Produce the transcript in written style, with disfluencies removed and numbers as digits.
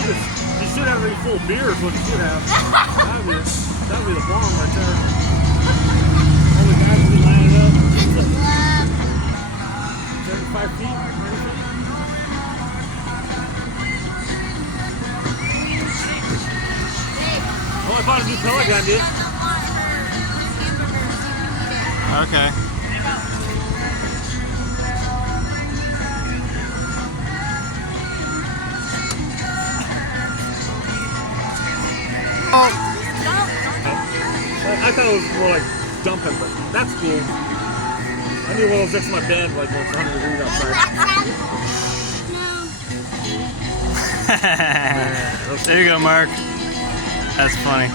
should have a full beer is what you should have. That'd be the bomb right there. All the guys will be lining up. 75 feet, 20 feet. Oh, I bought a new pellet gun, dude. Okay. Oh. I thought it was more like dumping, but that's cool. I need one of those next to my bed, like when it's 100 degrees outside. There you go, Mark. That's funny.